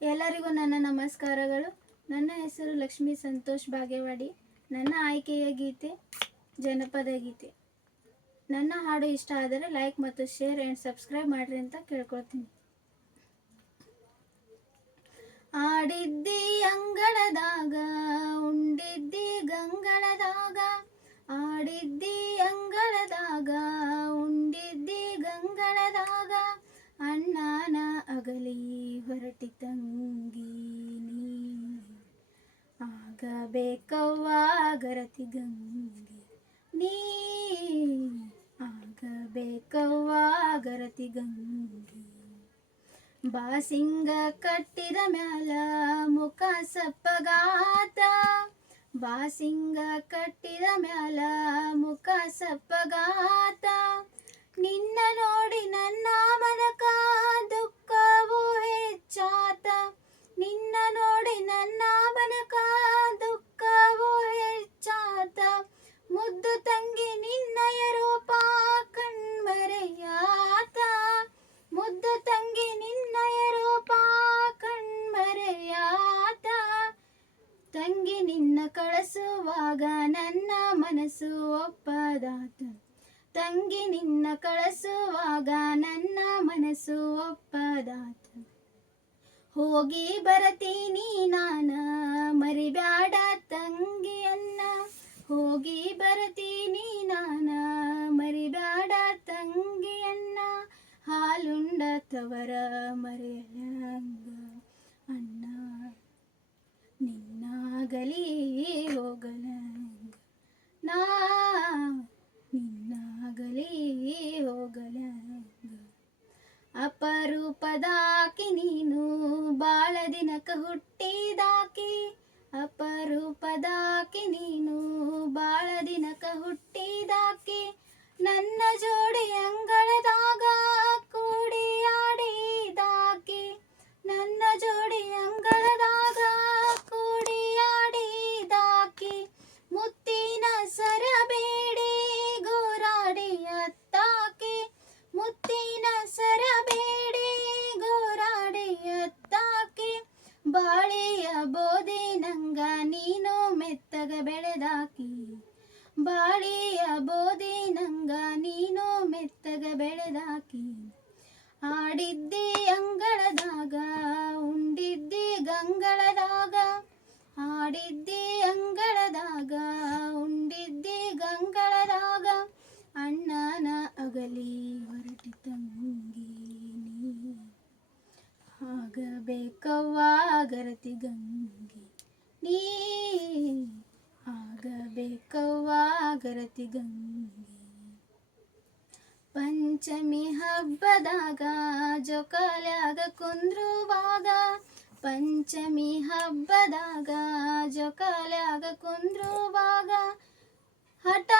ಎಲ್ಲರಿಗೂ ನನ್ನ ನಮಸ್ಕಾರಗಳು. ನನ್ನ ಹೆಸರು ಲಕ್ಷ್ಮೀ ಸಂತೋಷ್ ಬಾಗೇವಾಡಿ. ನನ್ನ ಆಯ್ಕೆಯ ಗೀತೆ, ಜನಪದ ಗೀತೆ. ನನ್ನ ಹಾಡು ಇಷ್ಟ ಆದರೆ ಲೈಕ್ ಮತ್ತು ಶೇರ್ ಆ್ಯಂಡ್ ಸಬ್ಸ್ಕ್ರೈಬ್ ಮಾಡಿರಿ ಅಂತ ಕೇಳ್ಕೊಳ್ತೀನಿ. ಆಡಿದ್ದಿ ಅಂಗಳದಾಗ, ಉಂಡಿದ್ದಿ ಗಂಗಳದಾಗ. ಆಡಿದ್ದಿ ಅಂಗಳದಾಗ, ಉಂಡಿದ್ದಿ ಗಂಗಳದಾಗ. ಅಣ್ಣನ ಅಗಲಿ ಹೊರಟಿ ತಂಗಿ ನೀ. ಆಗಬೇಕವ್ವ ಗರತಿ ಗಂಗಿ ನೀ. ಆಗಬೇಕವ್ವ ಗರತಿ ಗಂಗಿ ಬಾಸಿಂಗ ಕಟ್ಟಿದ ಮ್ಯಾಲ ಮುಖ ಸಪ್ಪಗಾತ. ಬಾಸಿಂಗ ಕಟ್ಟಿದ ಮ್ಯಾಲ ಮುಖ ಸಪ್ಪಗಾತ. ನಿನ್ನ ನೋಡಿ ತಂಗಿ ನಿನ್ನ ಕಳಸುವಾಗ ನನ್ನ ಮನಸ್ಸು ಒಪ್ಪದಾತ. ಹೋಗಿ ಬರತೀನಿ ನಾನ, ಮರಿಬ್ಯಾಡ ತಂಗಿಯನ್ನ. ಹೋಗಿ ಬರತೀನಿ ನಾನ, ಮರಿಬ್ಯಾಡ ತಂಗಿಯನ್ನ. ಹಾಲುಂಡ ತವರ ಮರೆಯಂಗ ಅಣ್ಣ, ನಿನ್ನಾಗಲಿ ಅಪರೂಪದಾಕಿ ನೀನು ಬಾಳ ದಿನಕ ಹುಟ್ಟಿದಾಕಿ. ಅಪರೂಪದಾಕಿ ನೀನು ಬಾಳ ಬೆಳೆದಾಕಿ. ಬಾಳಿಯ ಬೋಧಿ ನಂಗ ನೀನು ಮೆತ್ತಗ ಬೆಳೆದಾಕಿ. ಆಡಿದ್ದಿ ಅಂಗಳದಾಗ, ಉಂಡಿದ್ದಿ ಗಂಗಳದಾಗ. ಆಡಿದ್ದಿ ಅಂಗಳದಾಗ, ಉಂಡಿದ್ದಿ ಗಂಗಳದಾಗ. ಅಣ್ಣನ ಅಗಲಿ ಹೊರಟಿ ತಂಗಿ ಆಗಬೇಕವ್ವ, ಗರತಿ ಗಂಗಿ, ನೀ. ಆಗಬೇಕವ್ವ ಗಂಗೆ ಗಂಗಿ ಪಂಚಮಿ ಹಬ್ಬದಾಗ ಜೋಕಾಲ್ಯಾಗ ಕುಂದ್ರುವಾಗ ಪಂಚಮಿ ಹಬ್ಬದಾಗ ಜೋಕಾಲ್ಯಾಗ ಕುಂದ್ರುವಾಗ ಹಠ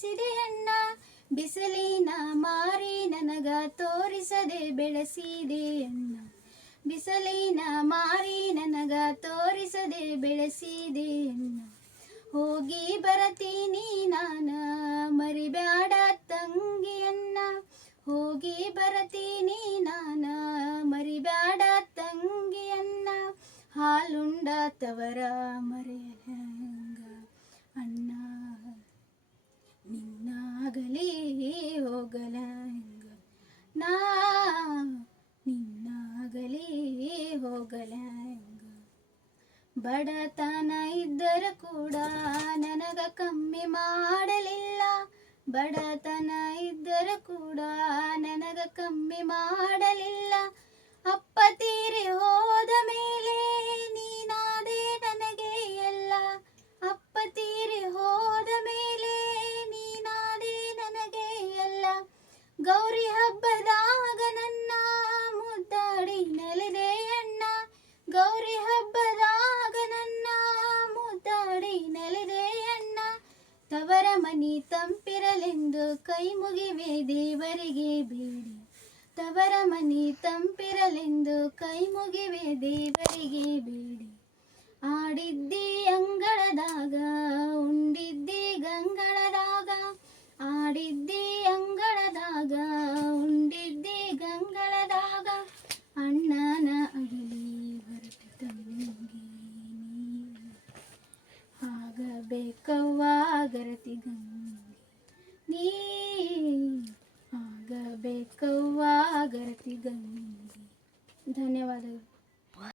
ಬೆಳೆಸಿದೆ ಅಣ್ಣ. ಬಿಸಿಲಿನ ಮಾರಿ ನನಗ ತೋರಿಸದೆ ಬೆಳೆಸಿದೆ ಅಣ್ಣ. ಬಿಸಿಲಿನ ಮಾರಿ ನನಗ ತೋರಿಸದೆ ಬೆಳೆಸಿದೆ ಅಣ್ಣ. ಹೋಗಿ ಬರತೀನಿ ನಾನ, ಮರಿಬ್ಯಾಡ ತಂಗಿಯನ್ನ ಹೋಗಿ ಬರತೀನಿ ನಾನ, ಮರಿಬ್ಯಾಡ ತಂಗಿಯನ್ನ ಹಾಲುಂಡ ತವರ ಮರೆಯಂಗ ಬಡತನ ಇದ್ದರೂ ಕೂಡ ನನಗ ಕಮ್ಮಿ ಮಾಡಲಿಲ್ಲ. ಬಡತನ ಇದ್ದರೂ ಕೂಡ ನನಗ ಕಮ್ಮಿ ಮಾಡಲಿಲ್ಲ. ಮನಿ ತಂಪಿರಲೆಂದು ಕೈ ಮುಗಿವೆ ದೇವರಿಗೆ ಬೇಡಿ. ತವರ ಮನಿ ತಂಪಿರಲೆಂದು ಕೈ ಮುಗಿವೆ ದೇವರಿಗೆ ಬೇಡಿ. ಆಡಿದ್ದಿ ಅಂಗಳದಾಗ, ಉಂಡಿದ್ದಿ ಗಂಗಳದಾಗ, ಆಡಿದ್ದಿ ಅಂಗಳದಾಗ ಉಂಡಿದ್ದಿ ಗಂಗಳದಾಗ ಅಣ್ಣನ ಅಗಲಿ ಹೊರಟು ತಂಗಿ ಆಗಬೇಕವ್ವ ಗರತಿ ಗಂಗೆ ನೀ ಆಗಬೇಕವ್ವ ಗರತಿ ಗಂಗೆ ಧನ್ಯವಾದ